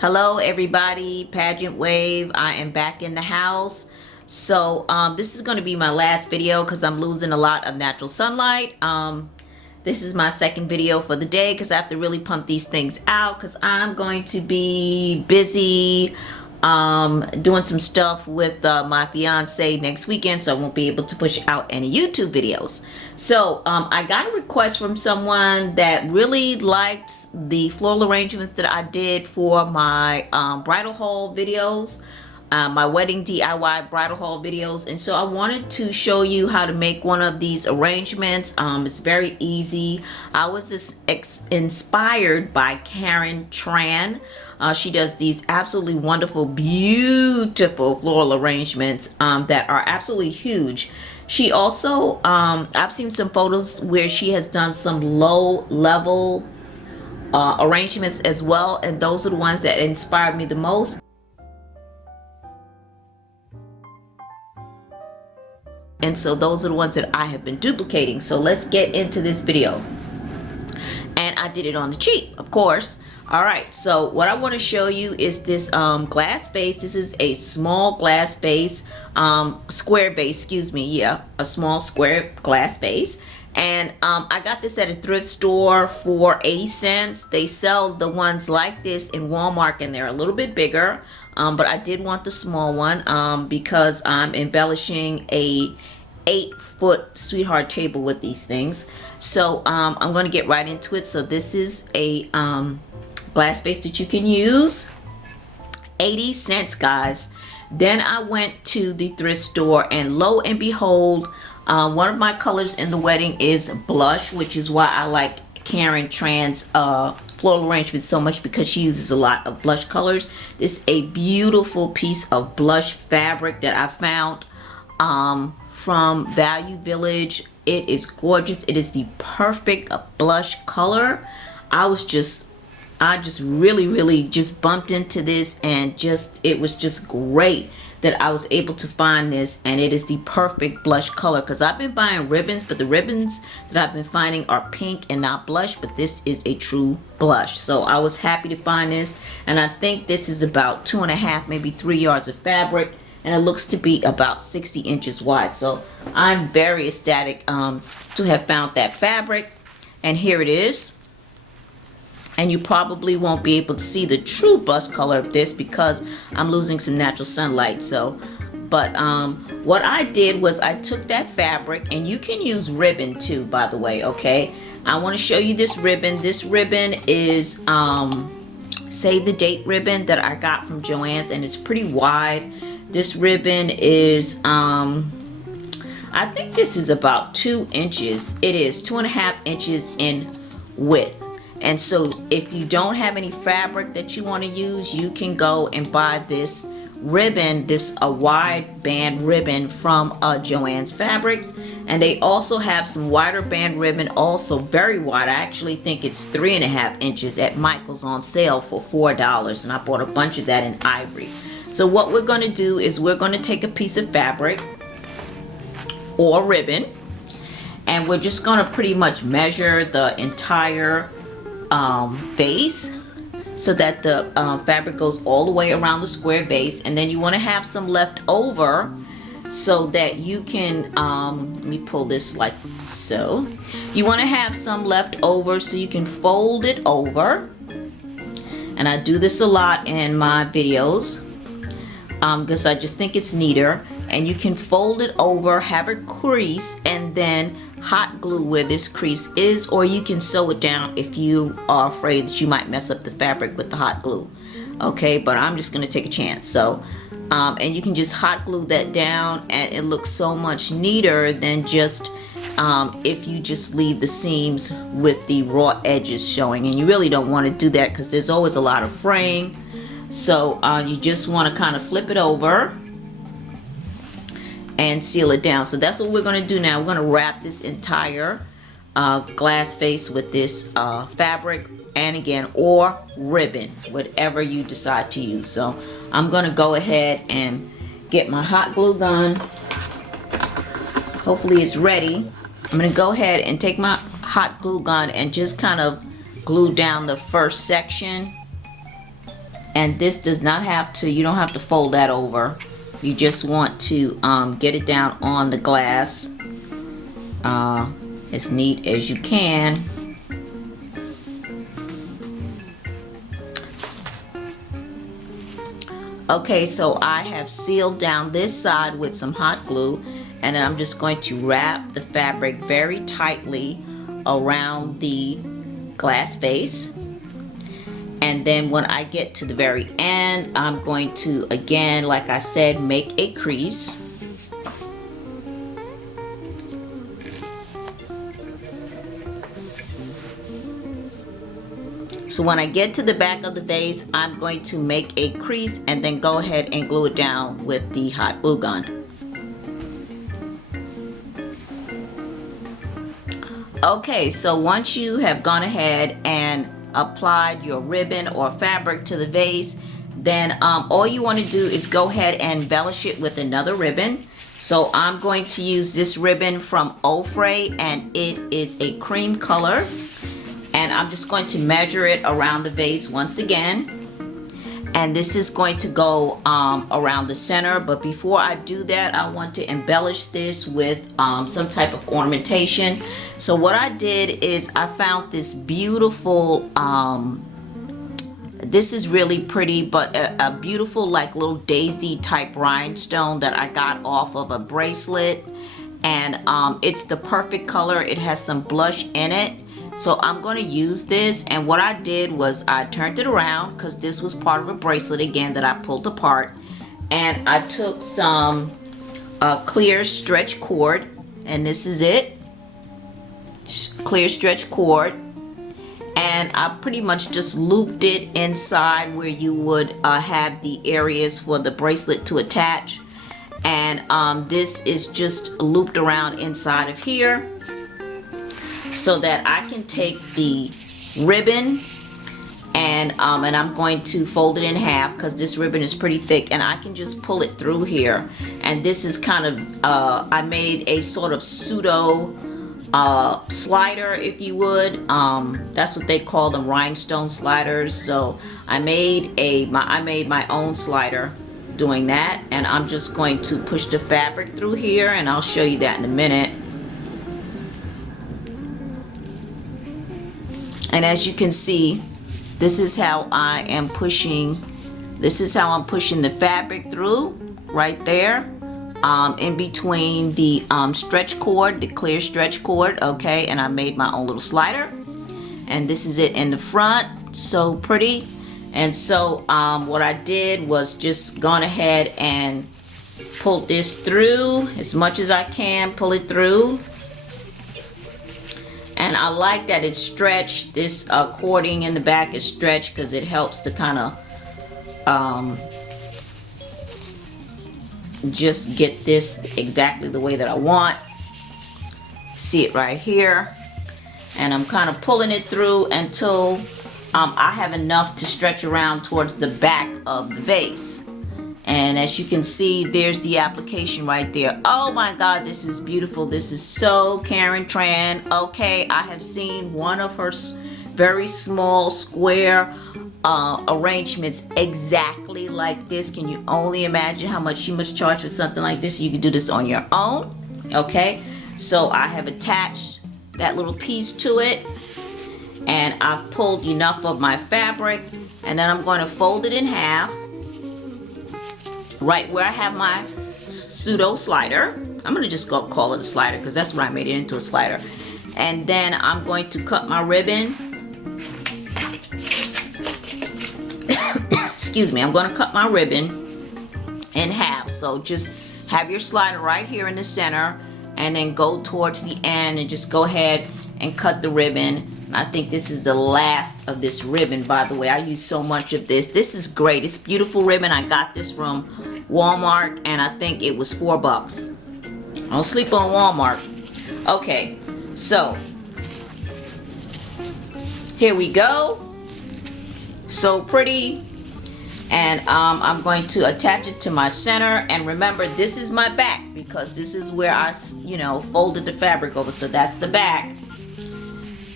Hello everybody, Pageant Wave. I am back in the house. So this is going to be my last video because I'm losing a lot of natural sunlight. This is my second video for the day because I have to really pump these things out because I'm going to be busy doing some stuff with my fiance next weekend, so I won't be able to push out any YouTube videos. So I got a request from someone that really liked the floral arrangements that I did for my bridal haul videos, my wedding DIY bridal haul videos, and so I wanted to show you how to make one of these arrangements. It's very easy. I was just inspired by Tran. She does these absolutely wonderful, beautiful floral arrangements that are absolutely huge. She also, I've seen some photos where she has done some low level arrangements as well, and those are the ones that inspired me the most. And so those are the ones that I have been duplicating. So let's get into this video. And I did it on the cheap, of course. All right, so what I want to show you is this glass vase. This is a small glass vase, square vase, excuse me. Yeah, a small square glass vase. And I got this at a thrift store for 80 cents. They sell the ones like this in Walmart, and they're a little bit bigger. But I did want the small one because I'm embellishing a 8-foot sweetheart table with these things. So I'm going to get right into it. So this is a glass vase that you can use. 80 cents, guys. Then I went to the thrift store, and lo and behold, one of my colors in the wedding is blush, which is why I like Tran's floral arrangement so much, because she uses a lot of blush colors. This is a beautiful piece of blush fabric that I found from Value Village. It is gorgeous. It is the perfect blush color. I just really just bumped into this, and it was just great that I was able to find this, and it is the perfect blush color, because I've been buying ribbons, but the ribbons that I've been finding are pink and not blush, but this is a true blush. So I was happy to find this, and I think this is about 2.5, maybe 3 yards of fabric, and it looks to be about 60 inches wide. So I'm very ecstatic to have found that fabric, and here it is. And you probably won't be able to see the true blush color of this because I'm losing some natural sunlight. So, but what I did was I took that fabric, and you can use ribbon too, by the way, okay? I want to show you this ribbon. This ribbon is Save the Date ribbon that I got from Joann's, and it's pretty wide. This ribbon is, I think this is about 2 inches. It is 2.5 inches in width. And so if you don't have any fabric that you want to use, you can go and buy this ribbon, a wide band ribbon from Joann's Fabrics. And they also have some wider band ribbon, also very wide. I actually think it's 3.5 inches at Michael's on sale for $4, and I bought a bunch of that in ivory. So what we're going to do is we're going to take a piece of fabric or ribbon, and we're just going to pretty much measure the entire base so that the fabric goes all the way around the square base. And then you want to have some left over so that you can let me pull this like so. You want to have some left over so you can fold it over, and I do this a lot in my videos because I just think it's neater. And you can fold it over, have a crease, and then hot glue where this crease is, or you can sew it down if you are afraid that you might mess up the fabric with the hot glue. Okay, but I'm just going to take a chance. So and you can just hot glue that down, and it looks so much neater than just if you just leave the seams with the raw edges showing. And you really don't want to do that because there's always a lot of fraying. So you just want to kind of flip it over and seal it down. So that's what we're going to do now. We're going to wrap this entire glass vase with this fabric, and again, or ribbon, whatever you decide to use. So I'm going to go ahead and get my hot glue gun. Hopefully it's ready. I'm going to go ahead and take my hot glue gun and just kind of glue down the first section And this does not have to, you don't have to fold that over. You just want to get it down on the glass as neat as you can. Okay, so I have sealed down this side with some hot glue, and then I'm just going to wrap the fabric very tightly around the glass vase. And then when I get to the very end, I'm going to, again, like I said, make a crease. So when I get to the back of the vase, I'm going to make a crease and then go ahead and glue it down with the hot glue gun. Okay, so once you have gone ahead and applied your ribbon or fabric to the vase, then all you want to do is go ahead and embellish it with another ribbon. So I'm going to use this ribbon from Ofray, and it is a cream color. And I'm just going to measure it around the vase once again. And this is going to go around the center. But before I do that, I want to embellish this with some type of ornamentation. So what I did is I found this beautiful, this is really pretty, but a beautiful like little daisy type rhinestone that I got off of a bracelet. And it's the perfect color. It has some blush in it. So I'm going to use this, and what I did was I turned it around because this was part of a bracelet again that I pulled apart, and I took some clear stretch cord, and this is it, clear stretch cord, and I pretty much just looped it inside where you would have the areas for the bracelet to attach, and this is just looped around inside of here, so that I can take the ribbon and I'm going to fold it in half because this ribbon is pretty thick, and I can just pull it through here. And this is kind of I made a sort of pseudo slider, if you would. That's what they call them, rhinestone sliders. So I made my own slider doing that, and I'm just going to push the fabric through here, and I'll show you that in a minute. And as you can see, this is how I am pushing, this is how I'm pushing the fabric through right there, in between the stretch cord, the clear stretch cord, okay, and I made my own little slider. And this is it in the front, so pretty. And so what I did was just gone ahead and pulled this through as much as I can, pull it through. And I like that it's stretched. This cording in the back is stretched because it helps to kind of just get this exactly the way that I want. See it right here. And I'm kind of pulling it through until I have enough to stretch around towards the back of the vase. And as you can see, there's the application right there. Oh my God, this is beautiful. This is so Karen Tran. Okay, I have seen one of her very small square arrangements exactly like this. Can you only imagine how much she must charge for something like this? You can do this on your own. Okay, so I have attached that little piece to it, and I've pulled enough of my fabric, and then I'm going to fold it in half. Right where I have my pseudo slider. I'm going to just go call it a slider because that's what I made it into, a slider. And then I'm going to cut my ribbon. Excuse me, I'm going to cut my ribbon in half. So just have your slider right here in the center, and then go towards the end and just go ahead and cut the ribbon. I think this is the last of this ribbon, by the way. I use so much of this. This is great. It's beautiful ribbon. I got this from Walmart, and I think it was $4. Don't sleep on Walmart. Okay, so here we go. So pretty. And I'm going to attach it to my center. And remember, this is my back because this is where I, folded the fabric over. So that's the back.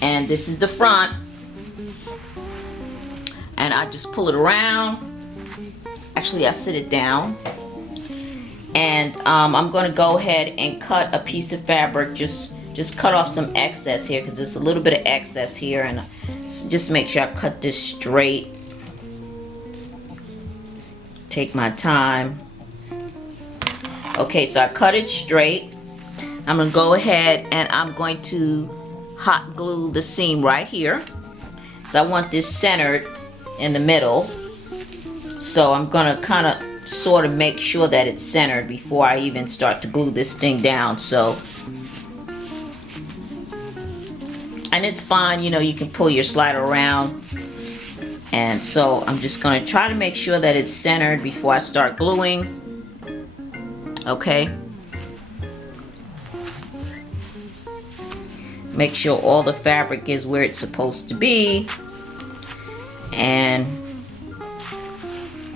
And this is the front. And I just pull it around. Actually, I sit it down. And I'm going to go ahead and cut a piece of fabric. Just cut off some excess here because there's a little bit of excess here. And just make sure I cut this straight. Take my time. Okay, so I cut it straight. I'm going to go ahead and I'm going to hot glue the seam right here. So I want this centered in the middle. So I'm going to kind of sort of make sure that it's centered before I even start to glue this thing down. So, and it's fine, you know, you can pull your slider around. And so I'm just going to try to make sure that it's centered before I start gluing. Okay. Make sure all the fabric is where it's supposed to be. And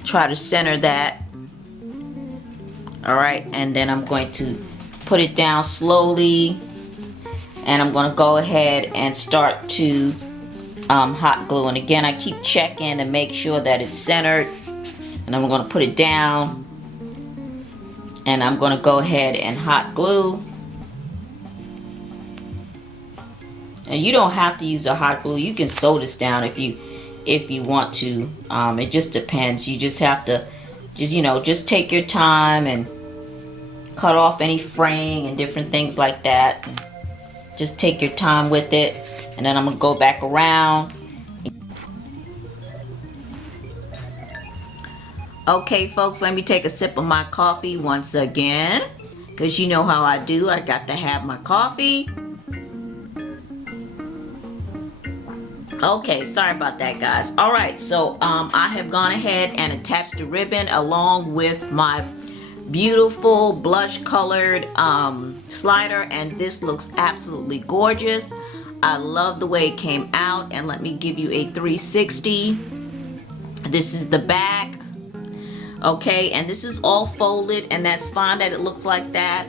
try to center that. Alright, and then I'm going to put it down slowly, and I'm going to go ahead and start to hot glue. And again, I keep checking to make sure that it's centered, and I'm going to put it down, and I'm going to go ahead and hot glue. And you don't have to use a hot glue. You can sew this down if you want to. It just depends. You just have to just take your time and cut off any fraying and different things like that. Just take your time with it. And then I'm going to go back around. Okay, folks, let me take a sip of my coffee once again, because you know how I do. I got to have my coffee. Okay, sorry about that, guys. All right, so I have gone ahead and attached the ribbon along with my beautiful blush colored slider, and this looks absolutely gorgeous. I love the way it came out, and let me give you a 360. This is the back. Okay, and this is all folded, and that's fine that it looks like that.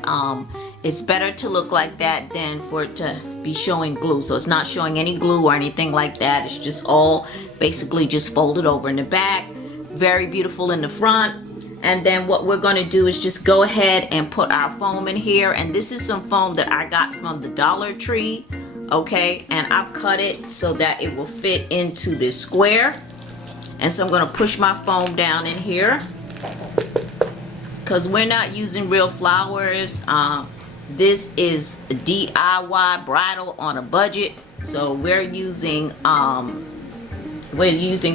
It's better to look like that than for it to be showing glue. So it's not showing any glue or anything like that. It's just all basically just folded over in the back. Very beautiful in the front. And then what we're going to do is just go ahead and put our foam in here. And this is some foam that I got from the Dollar Tree. Okay, and I've cut it so that it will fit into this square. And so I'm going to push my foam down in here, because we're not using real flowers. This is DIY bridal on a budget, so we're using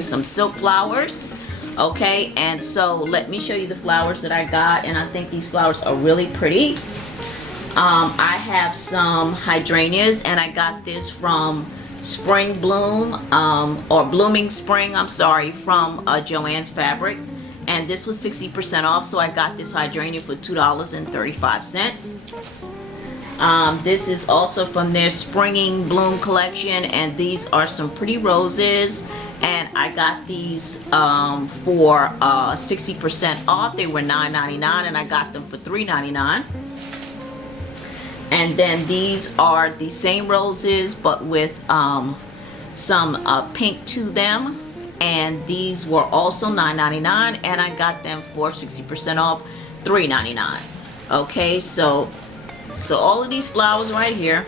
some silk flowers. Okay, and so let me show you the flowers that I got, and I think these flowers are really pretty. I have some hydrangeas, and I got this from Spring Bloom, or Blooming Spring, I'm sorry, from Joann's Fabrics. And this was 60% off, so I got this hydrangea for $2.35. This is also from their Springing Bloom collection, and these are some pretty roses. And I got these for 60% off. They were $9.99, and I got them for $3.99. And then these are the same roses, but with some pink to them. And these were also $9.99, and I got them for 60% off, $3.99. Okay, so all of these flowers right here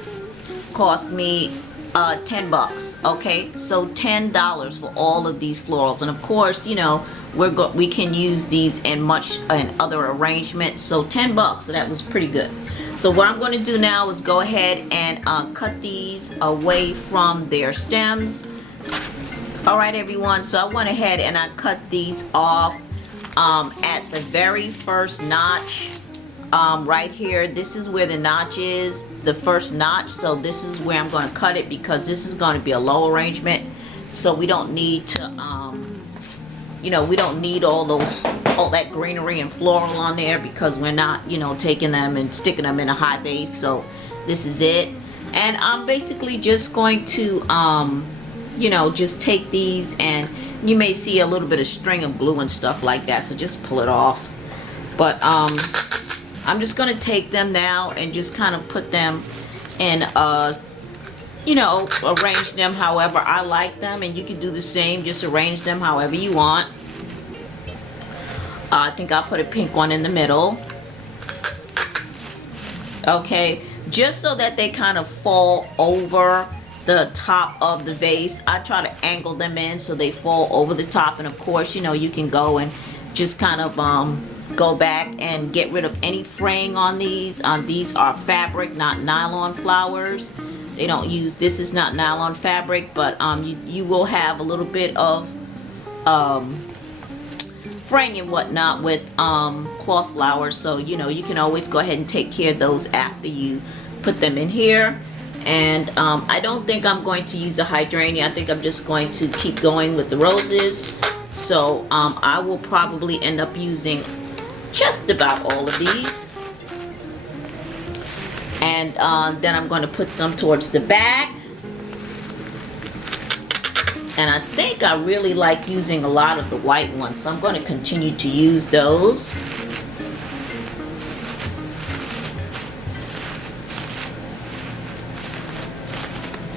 cost me 10 bucks. Okay, so $10 for all of these florals. And of course, you know, we can use these in other arrangements. So 10 bucks, so that was pretty good. So what I'm going to do now is go ahead and cut these away from their stems. Alright everyone, so I went ahead and I cut these off at the very first notch right here. This is where the notch is, the first notch. So this is where I'm going to cut it, because this is going to be a low arrangement. So we don't need to, you know, we don't need all that greenery and floral on there, because we're not, you know, taking them and sticking them in a high base. So this is it. And I'm basically just going to you know, just take these, and you may see a little bit of string of glue and stuff like that, so just pull it off. But I'm just going to take them now and just kind of put them in, you know, arrange them however I like them, and you can do the same, just arrange them however you want. I think I'll put a pink one in the middle. Okay, just so that they kind of fall over the top of the vase. I try to angle them in so they fall over the top, and of course, you know, you can go and just kind of go back and get rid of any fraying on these. These are fabric, not nylon flowers. They don't use, this is not nylon fabric, but you will have a little bit of fraying and whatnot with cloth flowers, so you know, you can always go ahead and take care of those after you put them in here. And I don't think I'm going to use a hydrangea. I think I'm just going to keep going with the roses. So I will probably end up using just about all of these. And then I'm going to put some towards the back. And I think I really like using a lot of the white ones, so I'm going to continue to use those.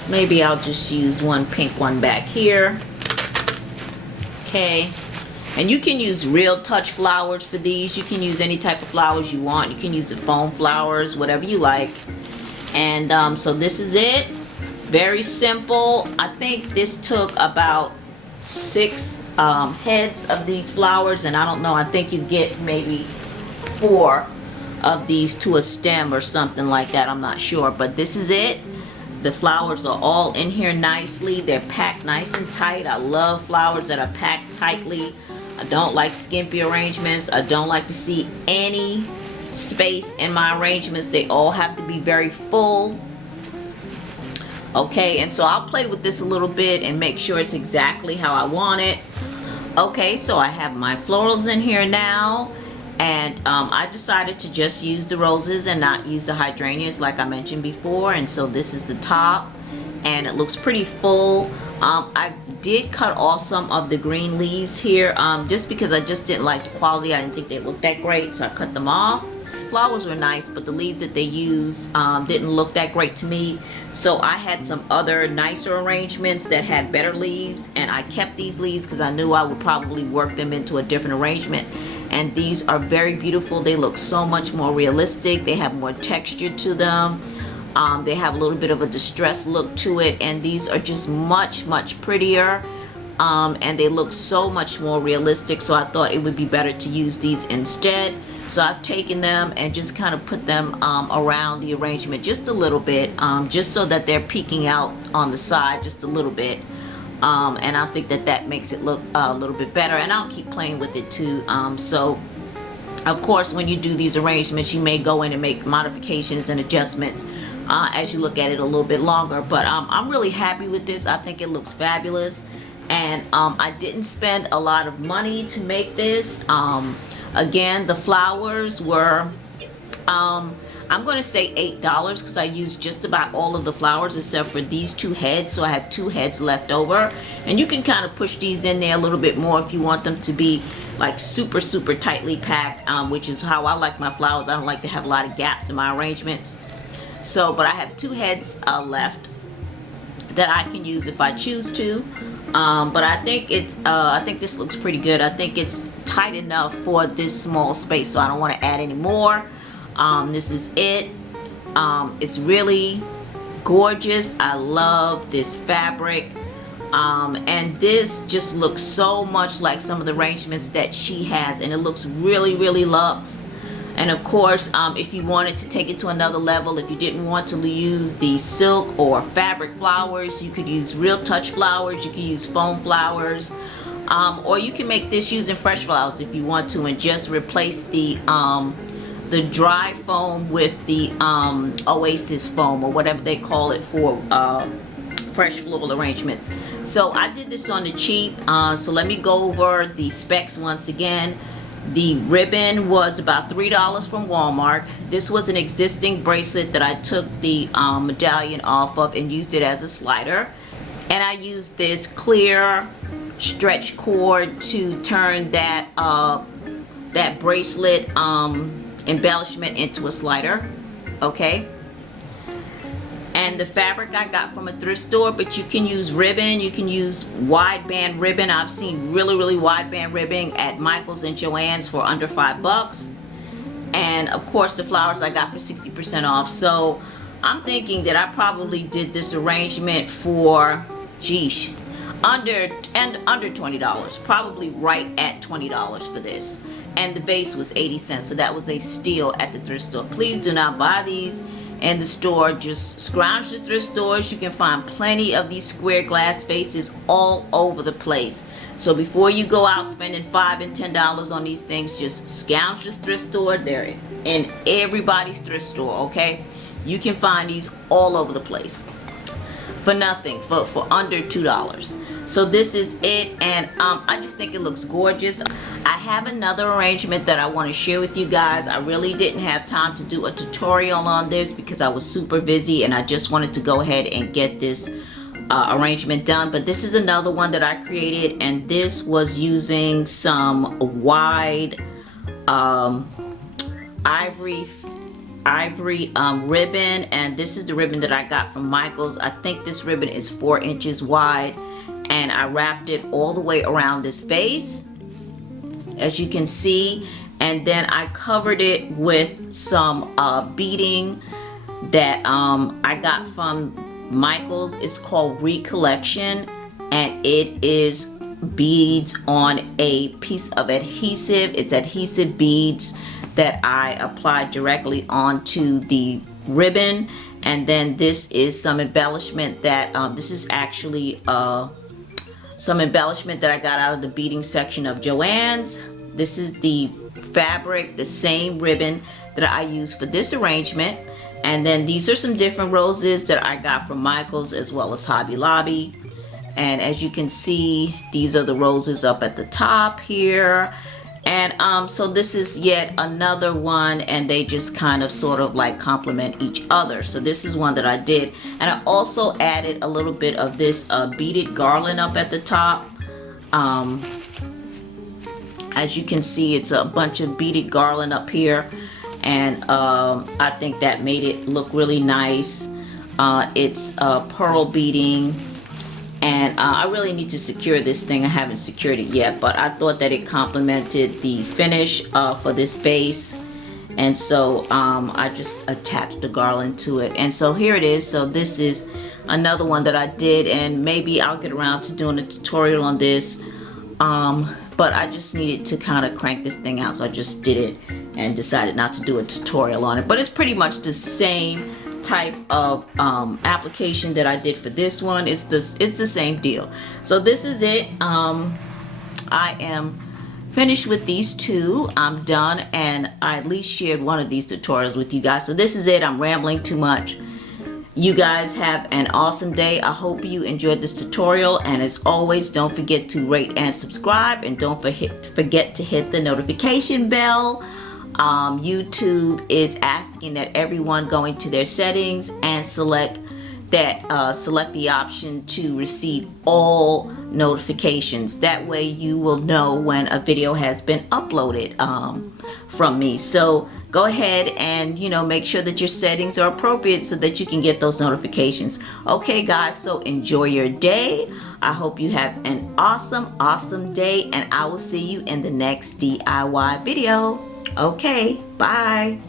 Maybe I'll just use one pink one back here. Okay. And you can use real touch flowers for these. You can use any type of flowers you want. You can use the foam flowers, whatever you like. And so this is it. Very simple. I think this took about 6 heads of these flowers, and I don't know, I think you get maybe 4 of these to a stem or something like that. I'm not sure, but this is it. The flowers are all in here nicely. They're packed nice and tight. I love flowers that are packed tightly. I don't like skimpy arrangements. I don't like to see any space in my arrangements. They all have to be very full. Okay, and so I'll play with this a little bit and make sure it's exactly how I want it. Okay, so I have my florals in here now, and I decided to just use the roses and not use the hydrangeas like I mentioned before. And so this is the top, and it looks pretty full. I did cut off some of the green leaves here just because I just didn't like the quality. I didn't think they looked that great, so I cut them off. Flowers were nice, but the leaves that they used didn't look that great to me. So I had some other nicer arrangements that had better leaves, and I kept these leaves because I knew I would probably work them into a different arrangement. And these are very beautiful. They look so much more realistic. They have more texture to them. They have a little bit of a distressed look to it, and these are just much prettier. And they look so much more realistic, so I thought it would be better to use these instead. So I've taken them and just kind of put them around the arrangement just a little bit, just so that they're peeking out on the side just a little bit. And I think that that makes it look a little bit better, and I'll keep playing with it too. So of course, when you do these arrangements, you may go in and make modifications and adjustments as you look at it a little bit longer. But I'm really happy with this. I think it looks fabulous. And I didn't spend a lot of money to make this. Again, the flowers were, I'm going to say $8 because I used just about all of the flowers except for these 2 heads. So I have 2 heads left over. And you can kind of push these in there a little bit more if you want them to be like super tightly packed, which is how I like my flowers. I don't like to have a lot of gaps in my arrangements. So, but I have 2 heads left that I can use if I choose to. But I think it's I think this looks pretty good. I think it's tight enough for this small space, so I don't want to add any more. This is it. It's really gorgeous. I love this fabric, and this just looks so much like some of the arrangements that she has, and it looks really luxe. And of course, if you wanted to take it to another level, if you didn't want to use the silk or fabric flowers, you could use real touch flowers, you could use foam flowers, or you can make this using fresh flowers if you want to, and just replace the dry foam with the oasis foam, or whatever they call it for fresh floral arrangements. So I did this on the cheap, so let me go over the specs once again. The ribbon was about $3 from Walmart. This was an existing bracelet that I took the medallion off of and used it as a slider. And I used this clear stretch cord to turn that that bracelet embellishment into a slider. Okay. And the fabric I got from a thrift store, but you can use ribbon, you can use wideband ribbon. I've seen really wideband ribbon at Michael's and Joann's for under $5. And of course the flowers I got for 60% off. So I'm thinking that I probably did this arrangement for, geesh, under $20, probably right at $20 for this. And the vase was 80 cents, so that was a steal at the thrift store. Please do not buy these in the store. Just scrounge the thrift stores. You can find plenty of these square glass vases all over the place. So before you go out spending $5 and $10 on these things, just scourge the thrift store. They're in everybody's thrift store, okay? You can find these all over the place for nothing, for under $2. So this is it, and I just think it looks gorgeous. I have another arrangement that I want to share with you guys. I really didn't have time to do a tutorial on this because I was super busy, and I just wanted to go ahead and get this arrangement done. But this is another one that I created, and this was using some wide ivory ribbon, and this is the ribbon that I got from Michael's. I think this ribbon is 4 inches wide, and I wrapped it all the way around this vase, as you can see, and then I covered it with some beading that I got from Michael's. It's called Recollection, and it is beads on a piece of adhesive. It's adhesive beads that I applied directly onto the ribbon. And then this is some embellishment that this is actually some embellishment that I got out of the beading section of Joann's. This is the fabric, the same ribbon that I used for this arrangement. And then these are some different roses that I got from Michael's as well as Hobby Lobby. And as you can see, these are the roses up at the top here. And so this is yet another one, and they just kind of sort of like complement each other. So this is one that I did, and I also added a little bit of this beaded garland up at the top. As you can see, it's a bunch of beaded garland up here, and I think that made it look really nice. It's pearl beading. And I really need to secure this thing. I haven't secured it yet, but I thought that it complemented the finish for this vase. And so I just attached the garland to it. And so here it is. So this is another one that I did, and maybe I'll get around to doing a tutorial on this. But I just needed to kind of crank this thing out. So I just did it and decided not to do a tutorial on it. But it's pretty much the same type of application that I did for this one. It's the same deal. So this is it. I am finished with these two. I'm done, and I at least shared one of these tutorials with you guys. So this is it. I'm rambling too much. You guys have an awesome day. I hope you enjoyed this tutorial, and as always, don't forget to rate and subscribe, and don't forget to hit the notification bell. YouTube is asking that everyone go into their settings and select the option to receive all notifications. That way you will know when a video has been uploaded from me. So go ahead and make sure that your settings are appropriate so that you can get those notifications. Okay guys, so enjoy your day. I hope you have an awesome day, and I will see you in the next DIY video. Okay, bye.